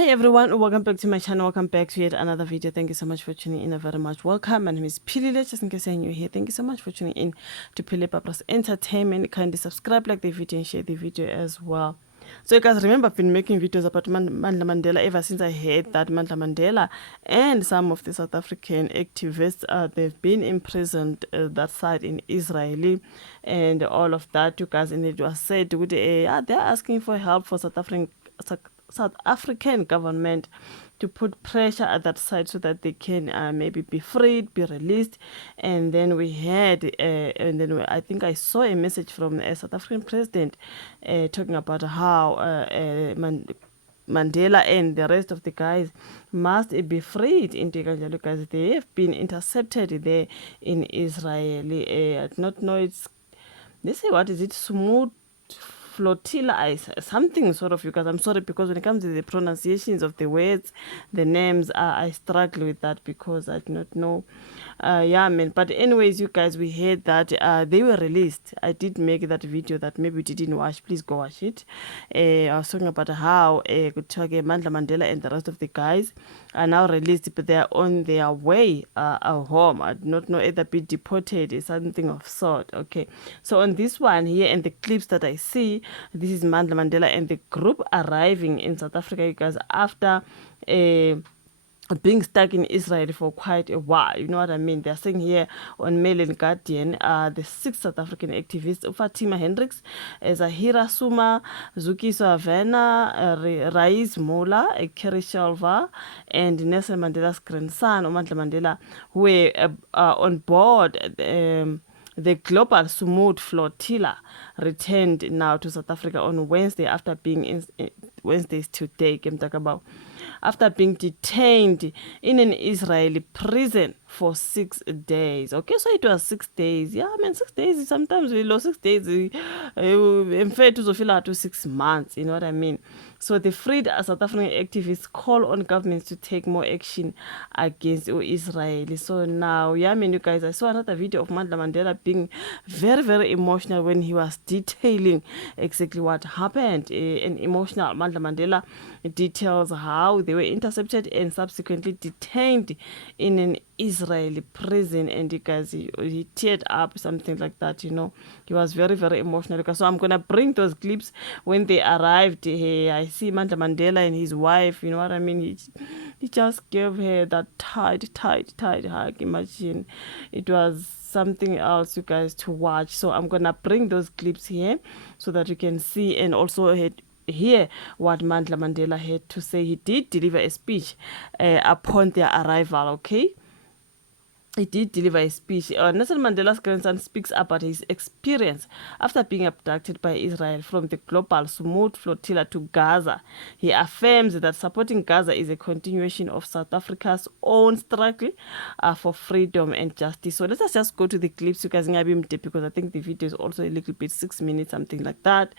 Hi everyone, welcome back to my channel. Welcome back to yet another video. Thank you so much for tuning in. Very much welcome. My name is Pilile. Just in case you're new here, thank you so much for tuning in to Pile Papa's Entertainment. Kindly subscribe, like the video, and share the video as well. So you guys remember I've been making videos about Mandla Mandela ever since I heard that Mandla Mandela and some of the South African activists, they've been imprisoned that side in Israeli and all of that, you guys. And it was said they're asking for help for South African government to put pressure at that side so that they can maybe be freed, be released. And then we had, I think I saw a message from a South African president talking about how Mandela and the rest of the guys must be freed in Gaza because they have been intercepted there in Israel. I do not know, they say, what is it, Sumud Flotilla, something sort of, because I'm sorry, because when it comes to the pronunciations of the words, the names, I struggle with that because I do not know. But anyways, you guys, we heard that they were released. I did make that video that maybe you didn't watch. Please go watch it. I was talking about how Mandla Mandela and the rest of the guys are now released, but they are on their way home. I do not know, either be deported or something of sort. Okay, so on this one here and the clips that I see, this is Mandla Mandela and the group arriving in South Africa, you guys, after being stuck in Israel for quite a while. You know what I mean? They're saying here on Mail and Guardian, the 6 South African activists, Fatima Hendricks, Zahira Suma, Zuki Savannah, Rais Mola, Kerry Shalva, and Nelson Mandela's grandson, Mandla Mandela, who were on board the Global Sumud Flotilla, returned now to South Africa on Wednesday after being in Wednesday's today, after being detained in an Israeli prison for 6 days. Okay, so it was 6 days. Yeah, I mean, 6 days, sometimes we lost 6 days. In fact, to feel out to 6 months, you know what I mean? So the freed South African activists call on governments to take more action against Israel. So now, yeah, I mean, you guys, I saw another video of Mandla Mandela being very, very emotional when he was detailing exactly what happened. An emotional Mandla Mandela details how they were intercepted and subsequently detained in an Israeli prison, and you guys, he teared up, something like that, you know. He was very, very emotional. So I'm gonna bring those clips when they arrived here. I see Mandla Mandela and his wife, you know what I mean. He just gave her that tight hug. Imagine, it was something else, you guys, to watch. So I'm gonna bring those clips here so that you can see and also hear what Mandla Mandela had to say. He did deliver a speech upon their arrival. Okay, he did deliver a speech. Nelson Mandela's grandson speaks about his experience after being abducted by Israel from the Global Sumud Flotilla to Gaza. He affirms that supporting Gaza is a continuation of South Africa's own struggle for freedom and justice. So let us just go to the clips, you guys, because I think the video is also a little bit 6 minutes, something like that.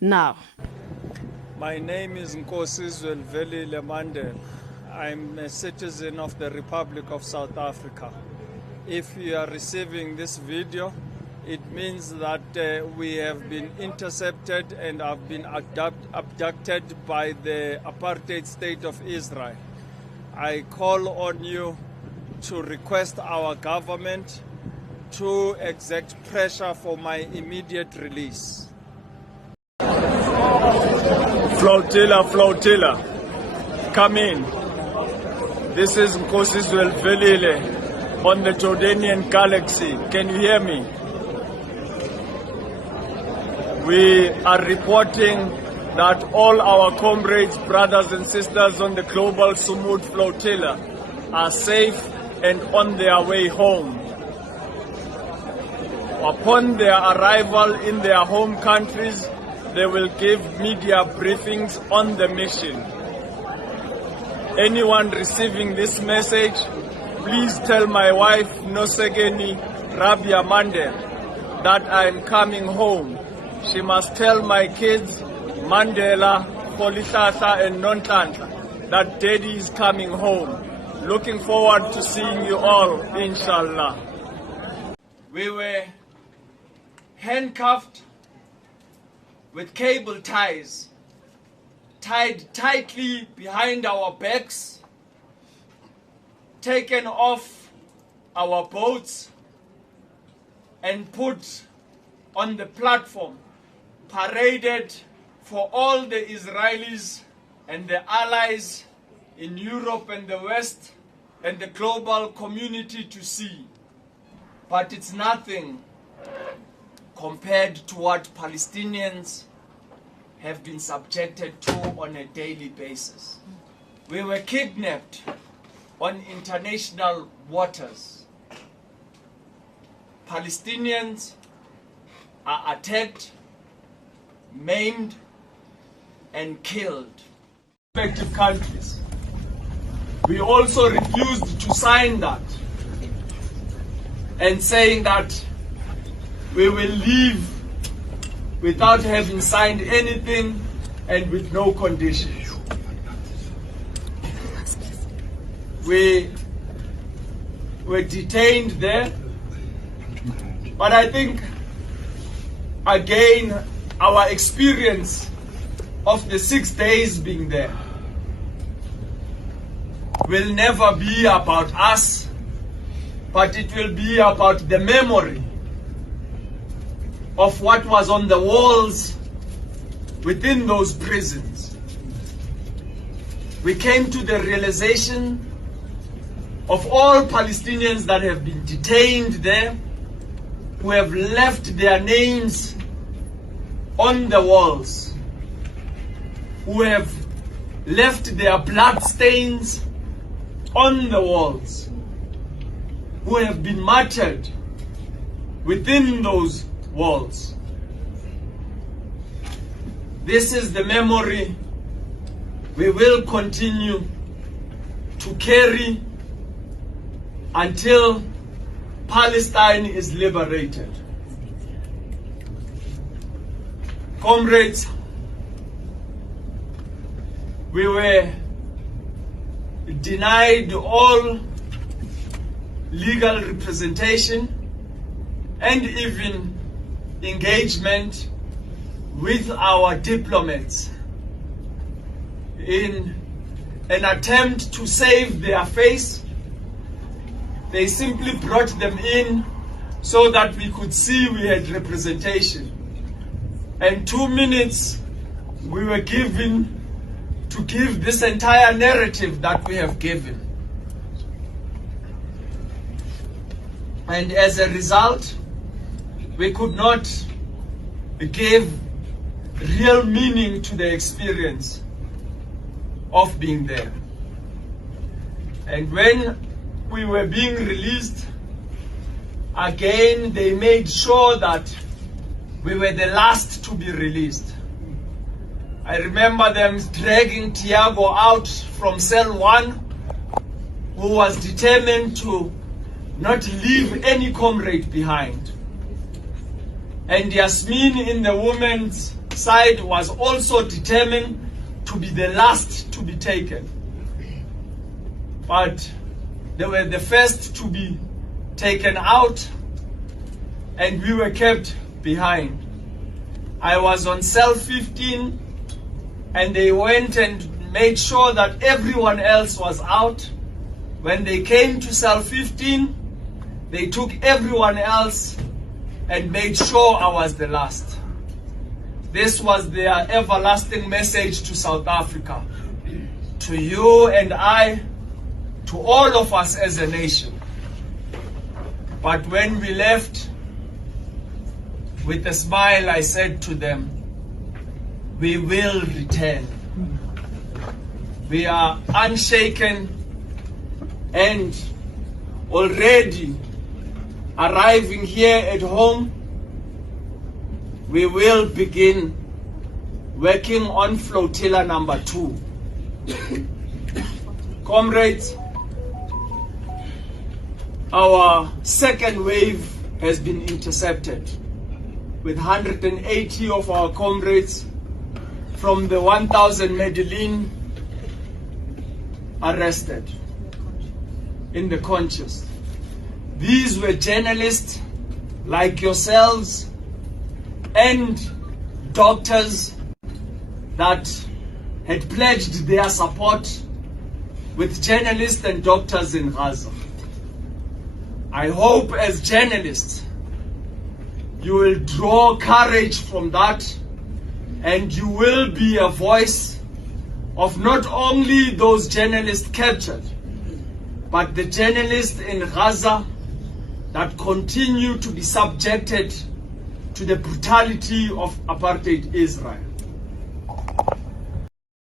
Now, my name is Israeli Mandela. I'm a citizen of the Republic of South Africa. If you are receiving this video, it means that we have been intercepted and have been abducted by the apartheid state of Israel. I call on you to request our government to exert pressure for my immediate release. Flotilla, come in. This is Nkosizwe Velile on the Jordanian Galaxy. Can you hear me? We are reporting that all our comrades, brothers and sisters on the Global Sumud Flotilla are safe and on their way home. Upon their arrival in their home countries, they will give media briefings on the mission. Anyone receiving this message, please tell my wife, Nosegeni Rabia Mandela, that I am coming home. She must tell my kids, Mandela, Polisasa and Nontanta, that Daddy is coming home. Looking forward to seeing you all, inshallah. We were handcuffed with cable ties tied tightly behind our backs, taken off our boats and put on the platform, paraded for all the Israelis and the allies in Europe and the West and the global community to see. But it's nothing compared to what Palestinians have been subjected to on a daily basis. We were kidnapped on international waters. Palestinians are attacked, maimed, and killed. Respective countries. We also refused to sign that, and saying that we will leave without having signed anything and with no conditions. We were detained there, but I think again our experience of the 6 days being there will never be about us, but it will be about the memory of what was on the walls within those prisons. We came to the realization of all Palestinians that have been detained there, who have left their names on the walls, who have left their blood stains on the walls, who have been martyred within those walls. This is the memory we will continue to carry until Palestine is liberated. Comrades, we were denied all legal representation and even engagement with our diplomats in an attempt to save their face. They simply brought them in so that we could see we had representation. And 2 minutes we were given to give this entire narrative that we have given. And as a result, we could not give real meaning to the experience of being there. And when we were being released, again they made sure that we were the last to be released. I remember them dragging Tiago out from cell 1, who was determined to not leave any comrade behind. And Yasmin in the women's side was also determined to be the last to be taken. But they were the first to be taken out, and we were kept behind. I was on cell 15, and they went and made sure that everyone else was out. When they came to cell 15, they took everyone else and made sure I was the last. This was their everlasting message to South Africa, to you and I, to all of us as a nation. But when we left, with a smile, I said to them, we will return. We are unshaken and already arriving here at home. We will begin working on flotilla number 2. Comrades, our second wave has been intercepted with 180 of our comrades from the 1000 Medellin arrested in the conscious. These were journalists like yourselves and doctors that had pledged their support with journalists and doctors in Gaza. I hope as journalists you will draw courage from that, and you will be a voice of not only those journalists captured, but the journalists in Gaza that continue to be subjected to the brutality of apartheid Israel.